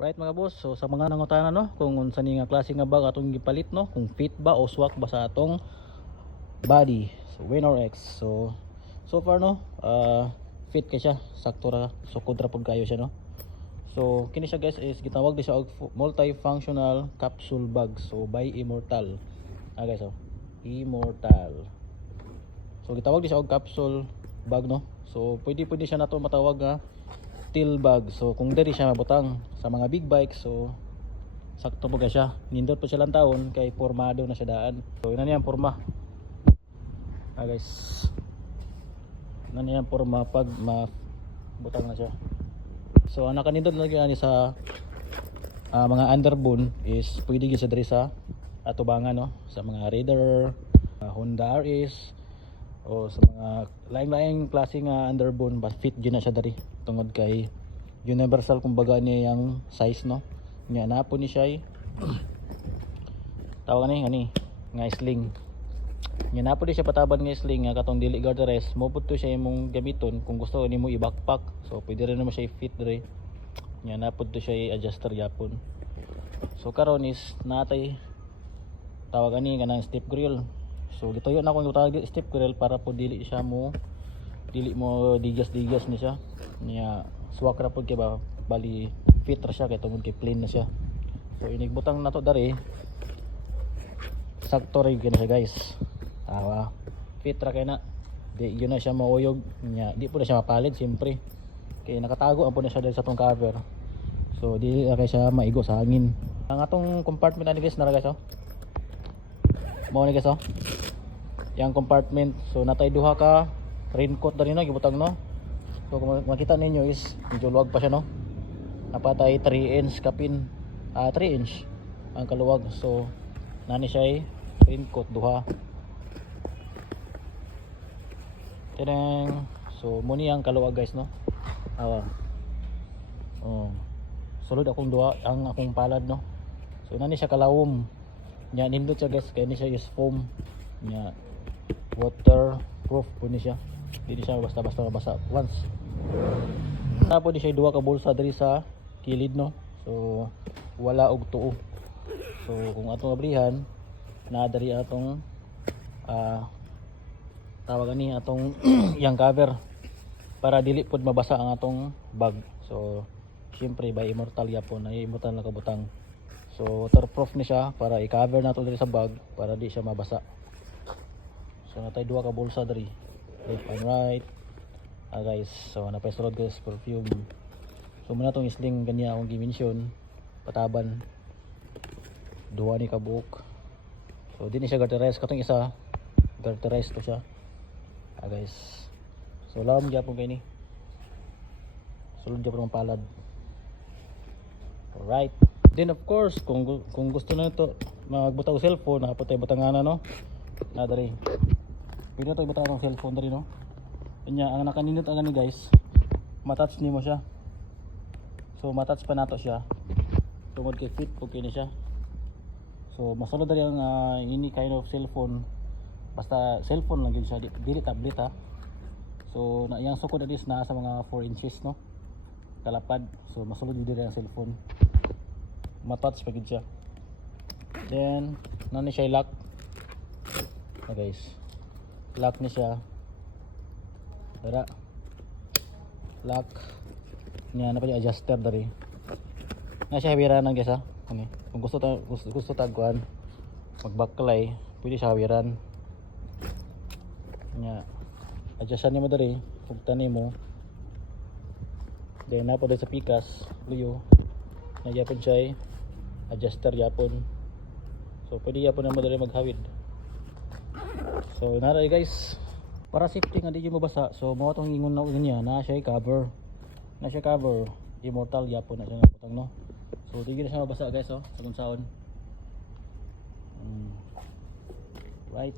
Right mga boss, so sa mga nangutana no kung unsa ni nga klase nga bag atong gipalit no, kung fit ba o swak ba sa atong body. So Winner X. So far no, fit kay siya, sakto ra, sukod ra pud kayo siya no. So kini siya guys is gitawag di siya og multifunctional capsule bag. So by Immortal. Guys oh, Immortal. So gitawag di siya og capsule bag no. So pwede siya nato matawag nga steel bag. So kung diri siya mabutang sa mga big bike, so sakto po siya. Nindot po siya lang taon kay formado na siya daan. So ina niya ang forma. Guys, ina niya ang forma pag mabutang na siya. So ang nakanindot lagi ani sa mga underbone is pwede gyud sa diri sa atubangan no, sa mga Raider, Honda RS o sa mga laing-laing klase nga underbone, but fit gyud na siya diri tungod kay universal kumbaga niya yung size no. Nya napo ni siya tawag ani nga sling. Nya napo di siya pataban nga sling nga katong dili guard rest mo pud to siya imong gamiton kung gusto nimo i-backpack. So pwede rin naman siya i-fit diri. Nya napo to siya i-adjuster yapon. So karon is natay tawag ani kanang step grill. So gituyo na ko yung tawag step grill para po dili mo digas-digas ni siya. Niya swak ra pud kay ba bali fit ra siya kay tungod kay plain na siya. So inigbutang nato dari sakto ra gyud siya guys. Fit ra kay na di yun na siya mauyog niya, di po na siya mapalid siyempre kay nakatago ang po na siya dahil sa tong cover. So di ra kay siya maigo sa hangin. Ang atong compartment ani guys nara guys oh. Mao ni guys oh. Yang compartment, so natay duha ka raincoat dali no gibutang no. So kung makita ninyo is medyo luwag pa siya no. Napatay 3 inch kapin, 3 inch ang kaluwag. So nani siya raincoat duha. Tadang. So muni ang kaluwag guys no. Sulod akong duha ang akong palad no. So nani siya kalawom. Nya nindot siya guys kay ni siya is foam. Nya waterproof po ni siya. Hindi siya basta-basta mabasa once. Tapos di siya duha ka bulsa diri sa kilid no. So wala og tuo. So kung atong abrihan na diri atong tawag ani atong yang cover para dili pud mabasa ang atong bag. So syempre by Immortal yapon ay Immortal na kabutang. So waterproof ni siya para i-cover nato diri sa bag para di siya mabasa. So natay duha ka bulsa diri. Left and right. Guys, so napay sulod guys perfume. So muna tong sling ganya akong gimension pataban. Duha ni kabuok. So dinhi siya garterized katong isa. Garterized to siya. Guys. So lawom gyapon kay ni. Sulod gyapon ang palad. Alright. Then of course kung gusto na ito magbutang cellphone, napatay butangana no. Dari. Pwede ito ibutang ang cellphone dari no. Kanya ang nakaninot ang ni guys, matouch nimo siya. So matouch pa nato siya. Tungod kay fit okay na siya. So masulod dari ang ini kind of cellphone. Basta cellphone lang gyud siya, dili tablet ha. So na yang sukod at least na sa mga 4 inches no. Kalapad. So masulod gyud dari ang cellphone. Matouch pa gyud siya. Then nani siya lock. Guys. Lock ni siya. Dara. Lock. Niya na pa adjuster dari. Na siya hawiran guys ha. Kung gusto tagkuan mag-backlight, pwede siya hawiran. Niya adjustan nimo dari, pugtan nimo. Then na po sa pikas, luyo. Nagyapon siya adjuster yapon. So pwede yapon na mo dari maghawid. So nara guys, para safety nga di mo mabasa. So mao tong ingon na niya na siya cover. Na siya cover, Immortal yapon na siya putang no. So di gyud siya mabasa guys oh, sa kunsaon. Right.